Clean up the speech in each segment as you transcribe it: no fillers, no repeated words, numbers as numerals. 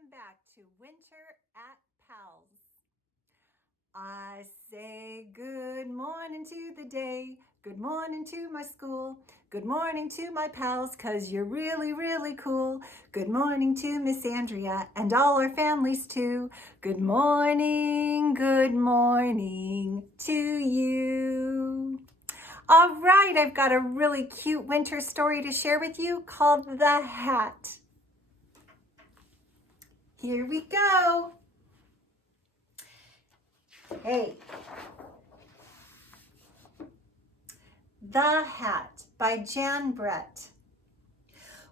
Welcome back to Winter at PALS. I say good morning to the day, good morning to my school, good morning to my pals, 'cause you're really, really cool. Good morning to Miss Andrea and all our families too. Good morning to you. All right, I've got a really cute winter story to share with you called The Hat. Here we go. Hey. The Hat by Jan Brett.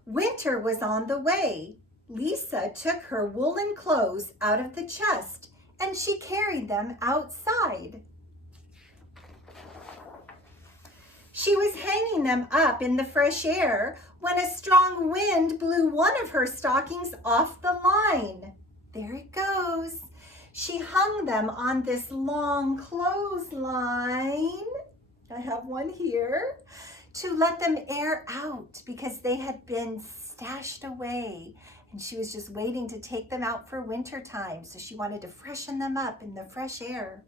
Winter was on the way. Lisa took her woolen clothes out of the chest and she carried them outside. She was hanging them up in the fresh air when a strong wind blew one of her stockings off the line. There it goes. She hung them on this long clothesline. I have one here, to let them air out because they had been stashed away and she was just waiting to take them out for winter time. So she wanted to freshen them up in the fresh air.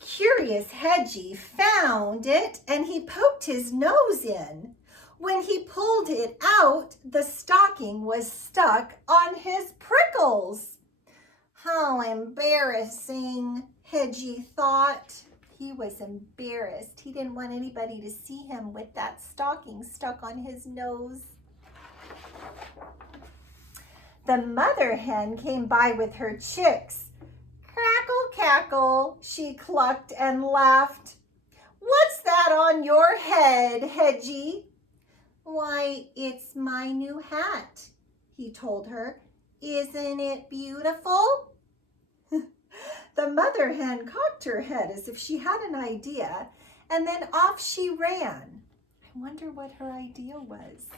Curious Hedgie found it and he poked his nose in. When he pulled it out, the stocking was stuck on his prickles. How embarrassing, Hedgie thought. He was embarrassed. He didn't want anybody to see him with that stocking stuck on his nose. The mother hen came by with her chicks. Crackle, cackle, she clucked and laughed. What's that on your head, Hedgie? Why, it's my new hat, he told her. Isn't it beautiful? The mother hen cocked her head as if she had an idea, and then off she ran. I wonder what her idea was.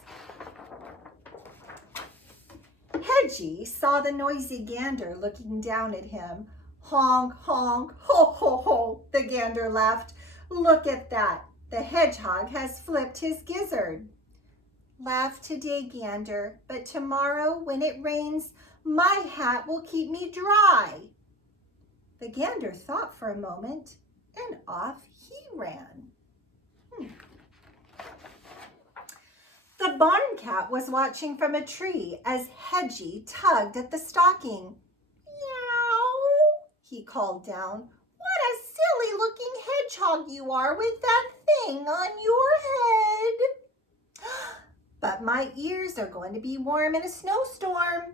Hedgie saw the noisy gander looking down at him. Honk, honk, ho, ho, ho, the gander laughed. Look at that. The hedgehog has flipped his gizzard. Laugh today, gander, but tomorrow when it rains, my hat will keep me dry. The gander thought for a moment, and off he ran. The barn cat was watching from a tree as Hedgie tugged at the stocking. Meow, he called down. What a silly-looking hedgehog you are with that thing on your head. But my ears are going to be warm in a snowstorm.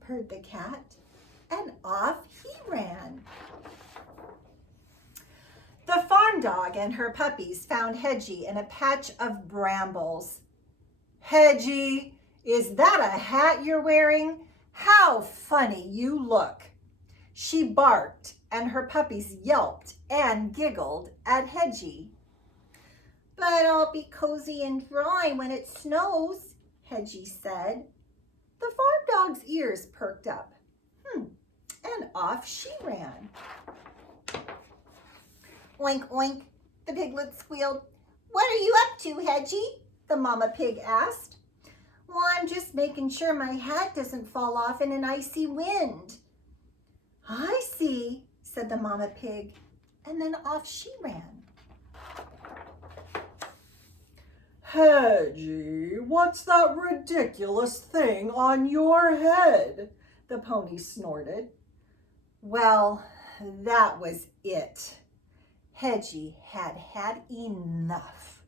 Purred the cat. And off he ran. The farm dog and her puppies found Hedgie in a patch of brambles. Hedgie, is that a hat you're wearing? How funny you look. She barked and her puppies yelped and giggled at Hedgie. But I'll be cozy and dry when it snows, Hedgie said. The farm dog's ears perked up. And off she ran. Oink, oink, the piglet squealed. What are you up to, Hedgie? The mama pig asked. Well, I'm just making sure my hat doesn't fall off in an icy wind. I see, said the mama pig, and then off she ran. Hedgie, what's that ridiculous thing on your head? The pony snorted. Well, that was it. Hedgie had had enough.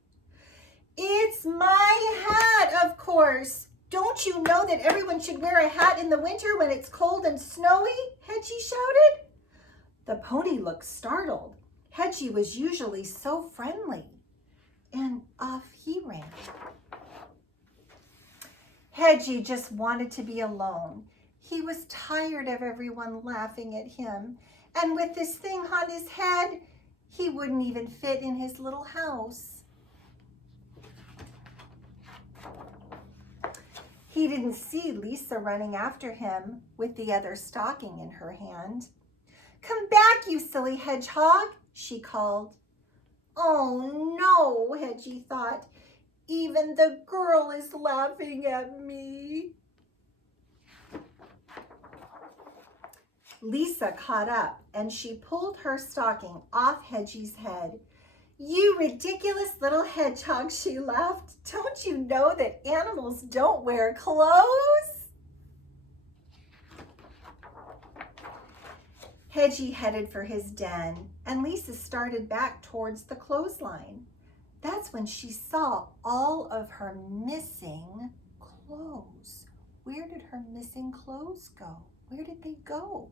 It's my hat, of course. Don't you know that everyone should wear a hat in the winter when it's cold and snowy? Hedgie shouted. The pony looked startled. Hedgie was usually so friendly. And off he ran. Hedgie just wanted to be alone. He was tired of everyone laughing at him. And with this thing on his head, he wouldn't even fit in his little house. He didn't see Lisa running after him with the other stocking in her hand. Come back, you silly hedgehog, she called. Oh no, Hedgie thought. Even the girl is laughing at me. Lisa caught up and she pulled her stocking off Hedgie's head. You ridiculous little hedgehog, she laughed. Don't you know that animals don't wear clothes? Hedgie headed for his den, and Lisa started back towards the clothesline. That's when she saw all of her missing clothes. Where did her missing clothes go? Where did they go?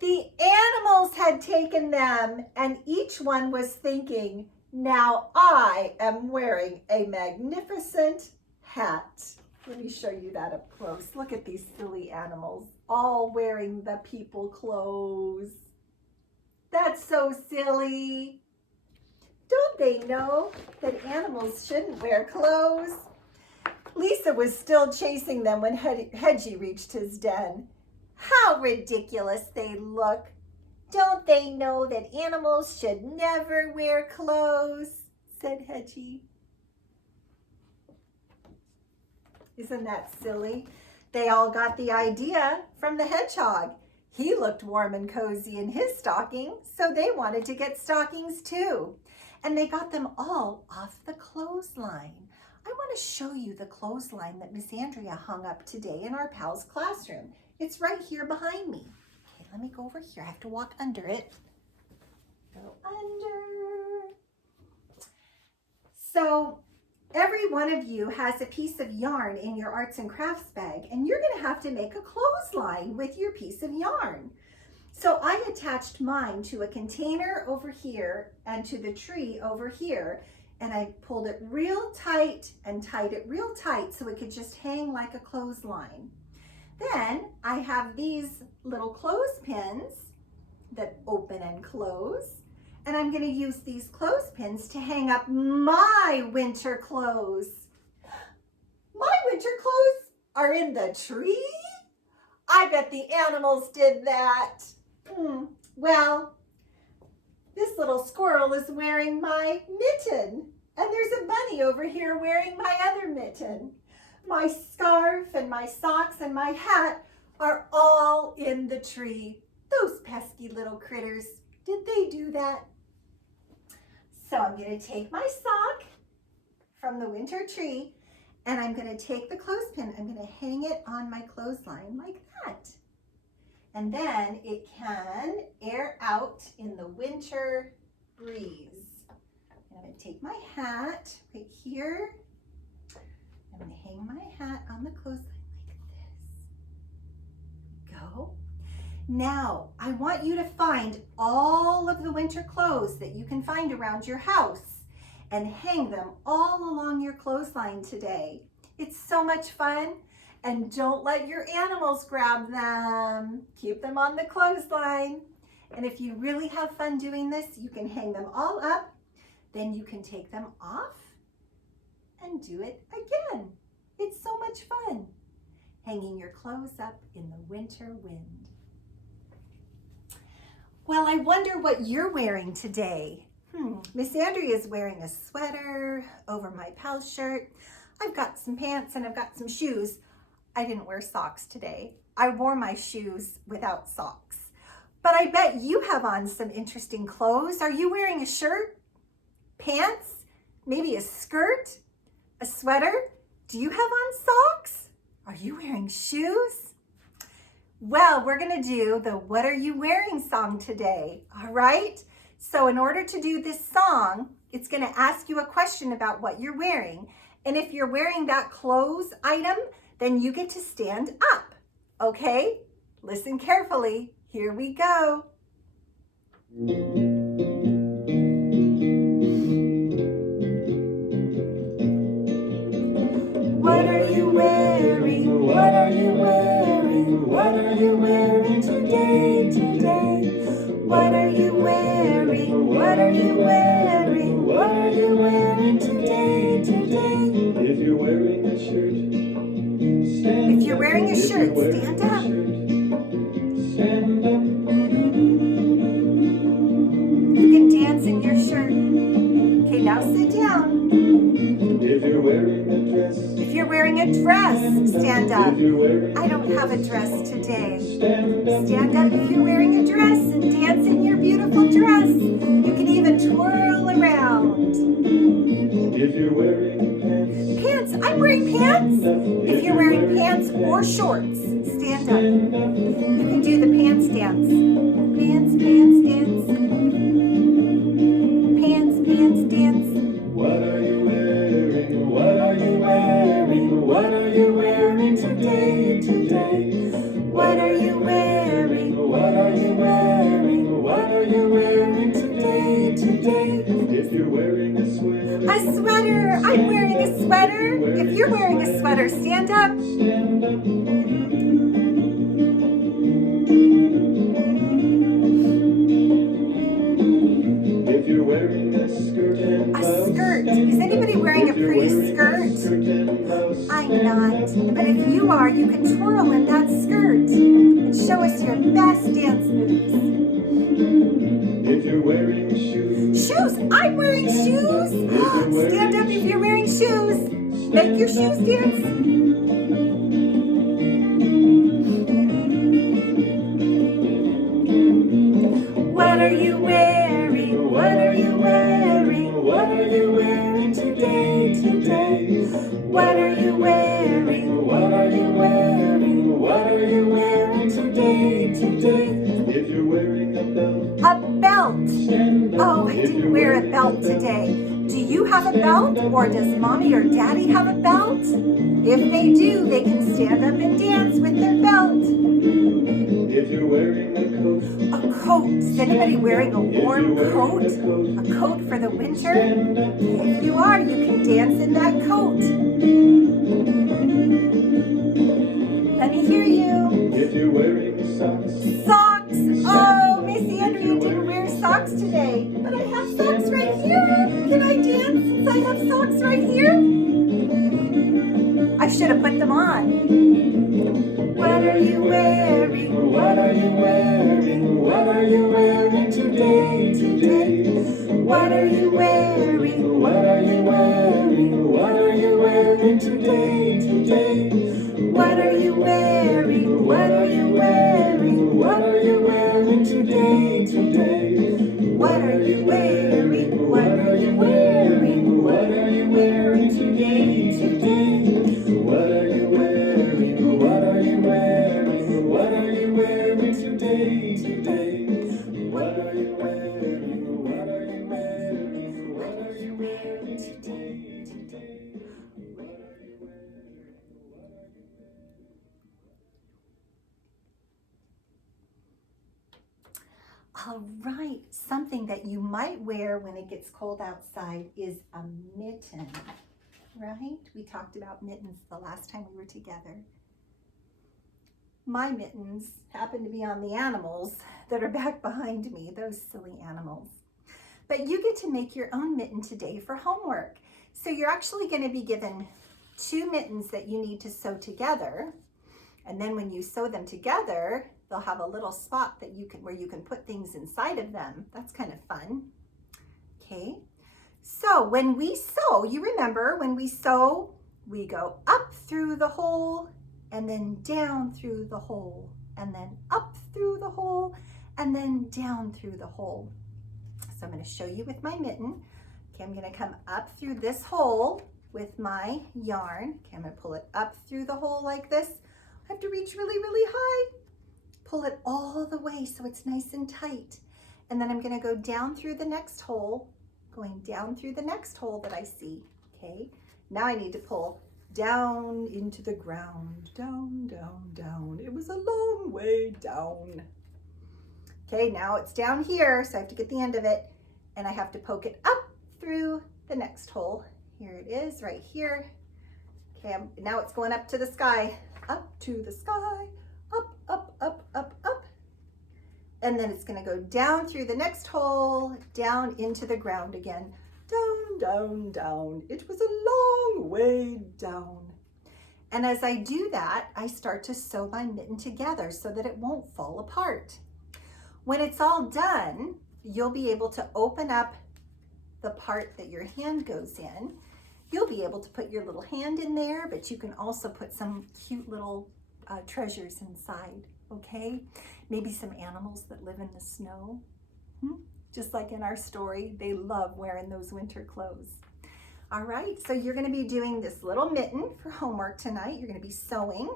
The animals had taken them, and each one was thinking, now I am wearing a magnificent hat. Let me show you that up close. Look at these silly animals, all wearing the people clothes. That's so silly. Don't they know that animals shouldn't wear clothes? Lisa was still chasing them when Hedgie reached his den. How ridiculous they look. Don't they know that animals should never wear clothes? Said Hedgie. Isn't that silly? They all got the idea from the hedgehog. He looked warm and cozy in his stocking, so they wanted to get stockings too. And they got them all off the clothesline. I want to show you the clothesline that Miss Andrea hung up today in our PALS classroom. It's right here behind me. Okay, let me go over here. I have to walk under it. Go under. So every one of you has a piece of yarn in your arts and crafts bag, and you're going to have to make a clothesline with your piece of yarn. So I attached mine to a container over here and to the tree over here, and I pulled it real tight and tied it real tight so it could just hang like a clothesline. Then I have these little clothespins that open and close, and I'm going to use these clothespins to hang up my winter clothes. My winter clothes are in the tree? I bet the animals did that. Well, this little squirrel is wearing my mitten, and there's a bunny over here wearing my other mitten. My scarf and my socks and my hat are all in the tree. Those pesky little critters, did they do that? So I'm going to take my sock from the winter tree, and I'm going to take the clothespin. I'm going to hang it on my clothesline like that. And then it can air out in the winter breeze. And I'm going to take my hat right here. I'm going to hang my hat on the clothesline like this. Go. Now, I want you to find all of the winter clothes that you can find around your house and hang them all along your clothesline today. It's so much fun. And don't let your animals grab them. Keep them on the clothesline. And if you really have fun doing this, you can hang them all up. Then you can take them off and do it again. It's so much fun. Hanging your clothes up in the winter wind. Well, I wonder what you're wearing today. Miss Andrea is wearing a sweater over my PALS shirt. I've got some pants and I've got some shoes. I didn't wear socks today. I wore my shoes without socks. But I bet you have on some interesting clothes. Are you wearing a shirt, pants, maybe a skirt, a sweater? Do you have on socks? Are you wearing shoes? Well, we're gonna do the What Are You Wearing song today, all right? So in order to do this song, it's gonna ask you a question about what you're wearing. And if you're wearing that clothes item, then you get to stand up, okay? Listen carefully. Here we go. What are you wearing? What are you wearing? What are you wearing today, today? What are you wearing? What are you wearing? What are you wearing today, today? If you're wearing a shirt, if you're wearing a shirt, stand up. Stand up. You can Now sit down. If you're wearing a dress, If you're wearing a dress, stand up. if you're wearing I don't have a dress today. stand up. Stand up if you're wearing a dress and dance in your beautiful dress. You can even twirl around. If you're wearing pants, Pants, I'm wearing pants. stand up. If you're wearing pants or shorts, stand up. Stand up. You can do the pants dance. Pants, pants dance. Pants, pants dance. What are you wearing? What are you wearing? What are you wearing today? Today? What are you wearing? What are you wearing? What are you wearing today? Today? If you're wearing a sweater, A sweater. I'm wearing a sweater. If you're wearing a sweater, stand up. stand up. If you're wearing a skirt and A blouse, skirt. Is anybody wearing a if you're pretty wearing a skirt? skirt and blouse, I'm not. But if you are, you can twirl in that skirt and show us your best dance moves. if you're wearing shoes, Shoes. I'm wearing shoes. Stand up if you're wearing shoes. Make your shoes dance. What are you wearing? What are you wearing? what are you wearing today? Today? What are you wearing? What are you wearing? What are you wearing today? Today? If you're wearing a belt, A belt. stand up. Oh, I didn't wear a belt today. Do you have a belt, or does mommy or daddy have a belt? If they do, they can stand up and dance with their belt. If you're wearing a coat, A coat. Is anybody wearing a if you're warm wearing coat? a coat, A coat for the winter? stand up. If you are, you can dance in that coat. Let me hear you. If you're wearing socks, Socks. Oh, Miss Andrea didn't wear socks today, but I have socks right here. Can I dance since I have socks right here? I should have put them on. What are you wearing? what are you wearing? What are you wearing today? Today? What are you wearing? What are you wearing? What are you wearing today? Today? What are you wearing? What are you wearing? What are you wearing today? Today? What are you wearing? What are you wearing? What are you wearing today? Today? What are you wearing? What are you wearing? What are you wearing today? Today? What are you wearing? What are you wearing? What are you wearing today? Today? What are you wearing? All right, something that you might wear when it gets cold outside is a mitten, right? We talked about mittens the last time we were together. My mittens happen to be on the animals that are back behind me, those silly animals. But you get to make your own mitten today for homework. So you're actually going to be given 2 mittens that you need to sew together. And then when you sew them together, they'll have a little spot that where you can put things inside of them. That's kind of fun. Okay. So when we sew, you remember when we sew, we go up through the hole and then down through the hole and then up through the hole and then down through the hole. So I'm going to show you with my mitten. Okay, I'm going to come up through this hole with my yarn. Okay, I'm going to pull it up through the hole like this. I have to reach really, really high. Pull it all the way so it's nice and tight. And then I'm going to go down through the next hole, going down through the next hole that I see. Okay, now I need to pull down into the ground. Down, down, down. It was a long way down. Okay, now it's down here, so I have to get the end of it, and I have to poke it up through the next hole. Here it is, right here. Okay, now it's going up to the sky. Up to the sky. Up, up, up, up, up. And then it's going to go down through the next hole, down into the ground again. Down, down, down. It was a long way down. And as I do that, I start to sew my mitten together so that it won't fall apart. When it's all done, you'll be able to open up the part that your hand goes in, you'll be able to put your little hand in there, but you can also put some cute little treasures inside, okay? Maybe some animals that live in the snow. Just like in our story, they love wearing those winter clothes. All right, so you're gonna be doing this little mitten for homework tonight. You're gonna be sewing.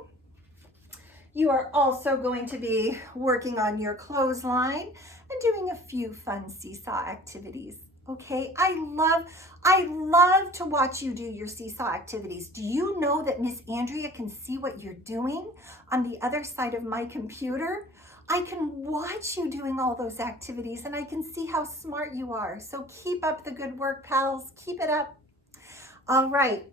You are also going to be working on your clothesline and doing a few fun seesaw activities. Okay, I love to watch you do your seesaw activities. Do you know that Miss Andrea can see what you're doing on the other side of my computer? I can watch you doing all those activities and I can see how smart you are. So keep up the good work, pals. Keep it up. All right,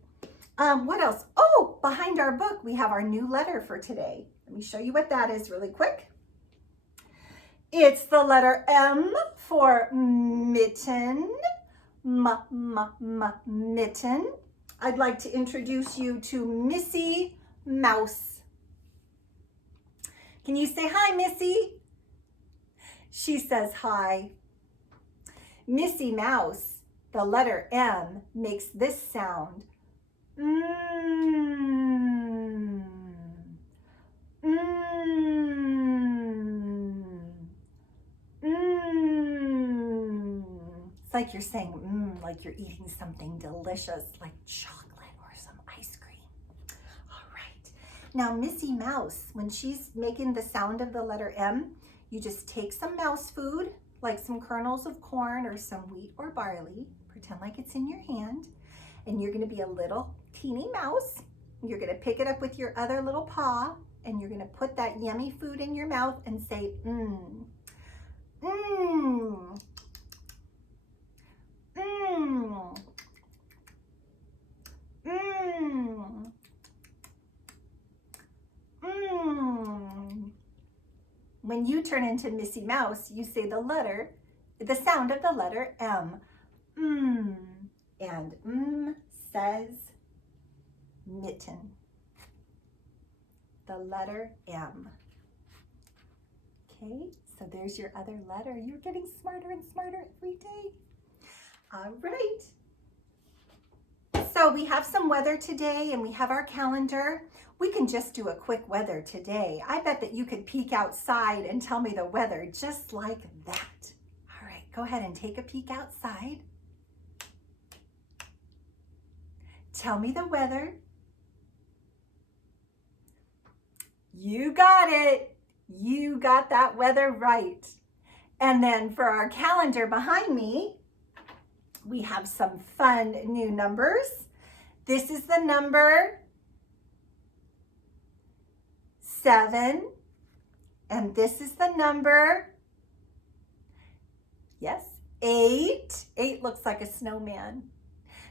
what else? Oh, behind our book, we have our new letter for today. Let me show you what that is really quick. It's the letter M for mitten, mitten. I'd like to introduce you to Missy Mouse. Can you say hi, Missy? She says hi. Missy Mouse, the letter M, makes this sound. It's like you're saying, like you're eating something delicious, like chocolate or some ice cream. All right. Now, Missy Mouse, when she's making the sound of the letter M, you just take some mouse food, like some kernels of corn or some wheat or barley, pretend like it's in your hand, and you're gonna be a little teeny mouse. You're gonna pick it up with your other little paw, and you're gonna put that yummy food in your mouth and say, mmm, mmm, mmm, mmm, mmm. When you turn into Missy Mouse, you say the sound of the letter M. Mmm. And says mitten. The letter M. Okay, so there's your other letter. You're getting smarter and smarter every day. All right. So we have some weather today and we have our calendar. We can just do a quick weather today. I bet that you could peek outside and tell me the weather just like that. All right, go ahead and take a peek outside. Tell me the weather. You got it. You got that weather right. And then for our calendar behind me, we have some fun new numbers. This is the number 7, and this is the number, yes, 8. 8 looks like a snowman.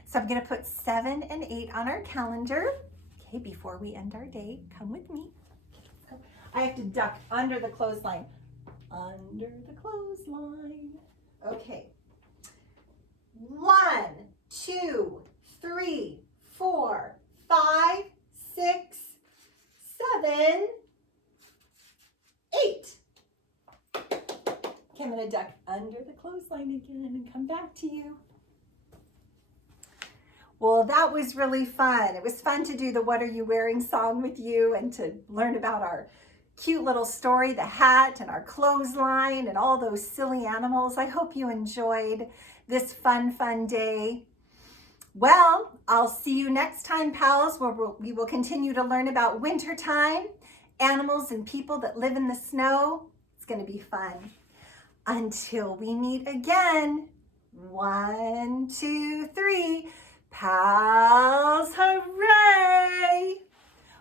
So I'm going to put 7 and 8 on our calendar. Okay, before we end our day, come with me. I have to duck under the clothesline. Under the clothesline. Okay. 1, 2, 3, 4, 5, 6, 7, 8. Okay, I'm going to duck under the clothesline again and come back to you. Well, that was really fun. It was fun to do the What Are You Wearing song with you and to learn about our cute little story, the hat and our clothesline and all those silly animals. I hope you enjoyed this fun day. Well, I'll see you next time, pals, where we will continue to learn about wintertime, animals and people that live in the snow. It's going to be fun. Until we meet again. 1, 2, 3. Pals, hooray!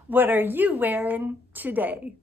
What are you wearing today?